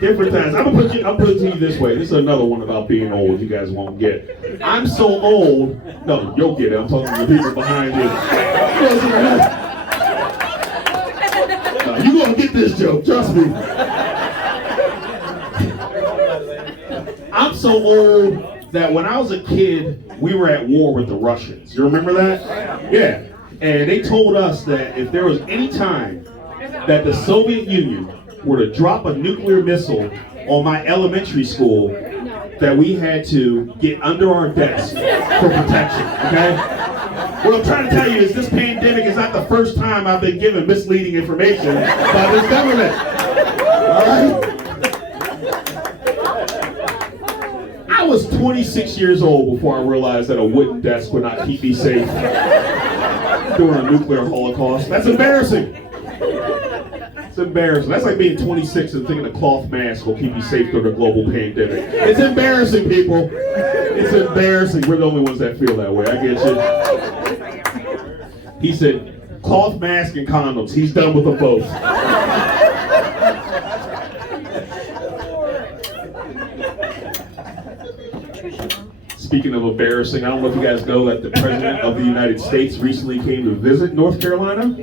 Different times. I'm put it to you this way. This is another one about being old you guys won't get. I'm so old. No, you'll get it. I'm talking to the people behind you. You're going to get this joke. Trust me. I'm so old that when I was a kid, we were at war with the Russians. You remember that? Yeah. And they told us that if there was any time that the Soviet Union were to drop a nuclear missile on my elementary school, that we had to get under our desk for protection, okay? What I'm trying to tell you is this pandemic is not the first time I've been given misleading information by this government, all right? I was 26 years old before I realized that a wooden desk would not keep me safe during a nuclear holocaust. That's embarrassing. It's embarrassing. That's like being 26 and thinking a cloth mask will keep you safe during a global pandemic. It's embarrassing, people. It's embarrassing. We're the only ones that feel that way. I get you. He said, cloth mask and condoms. He's done with them both. Speaking of embarrassing, I don't know if you guys know that the President of the United States recently came to visit North Carolina.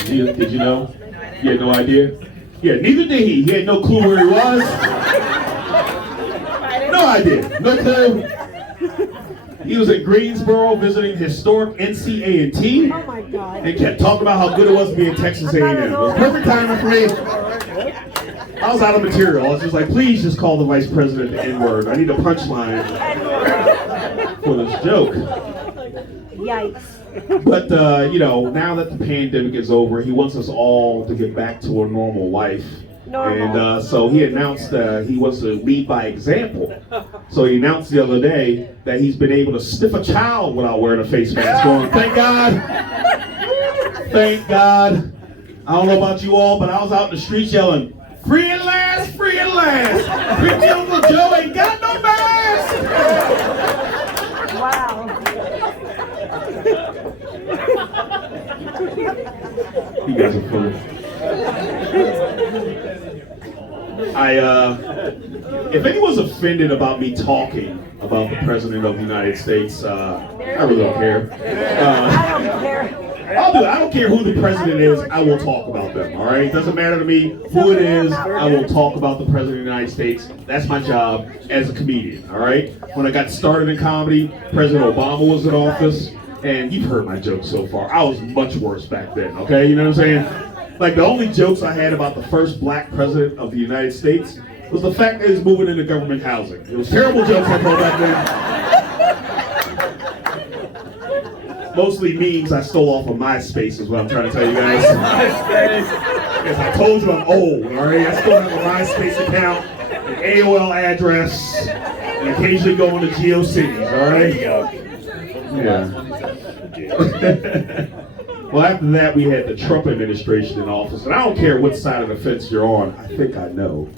Did you know? You had no idea? Yeah, neither did he. He had no clue where he was. No idea. No clue. He was in Greensboro visiting historic NCA&T. Oh my God. And kept talking about how good it was to be in Texas A&M. It was perfect timing for me. I was out of material. I was just like, please just call the vice president the N-word. I need a punchline for this joke. Yikes. But, now that the pandemic is over, he wants us all to get back to a normal life. Normal. And so he announced he wants to lead by example. So he announced the other day that he's been able to sniff a child without wearing a face mask. Going, thank God. Thank God. I don't know about you all, but I was out in the streets yelling, free at last, free at last. Pretty Uncle Joe ain't got no mask. Wow. You guys are funny. If anyone's offended about me talking about the President of the United States, I really don't care. I don't care. I'll do it. I don't care who the president is, I will talk about them, all right? It doesn't matter to me who it is, I will talk about the President of the United States. That's my job as a comedian, all right? When I got started in comedy, President Obama was in office, and you've heard my jokes so far. I was much worse back then, okay? You know what I'm saying? Like, the only jokes I had about the first black president of the United States was the fact that he's moving into government housing. It was terrible jokes I told back then. Mostly memes I stole off of MySpace is what I'm trying to tell you guys. Yes, I told you I'm old, all right? I still have a MySpace account, an AOL address, and occasionally go into GeoCities, all right? Yeah. Well, after that, we had the Trump administration in office, and I don't care what side of the fence you're on. I think I know.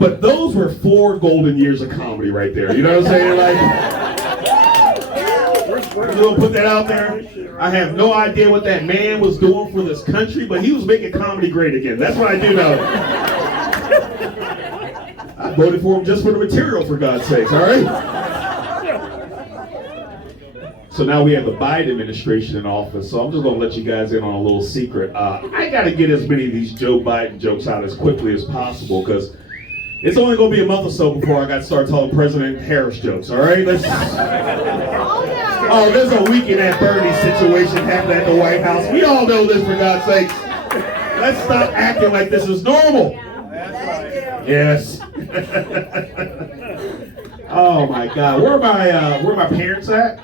But those were 4 golden years of comedy right there. You know what I'm saying? Like, we're gonna put that out there. I have no idea what that man was doing for this country, but he was making comedy great again. That's what I do know. I voted for him just for the material, for God's sakes, all right? So now we have the Biden administration in office, so I'm just going to let you guys in on a little secret. I got to get as many of these Joe Biden jokes out as quickly as possible, because it's only going to be a month or so before I got to start telling President Harris jokes, all right? Oh, there's a weekend at Bernie situation happening at the White House. We all know this, for God's sakes. Let's stop acting like this is normal. Yes. Oh, my God. Where are my parents at?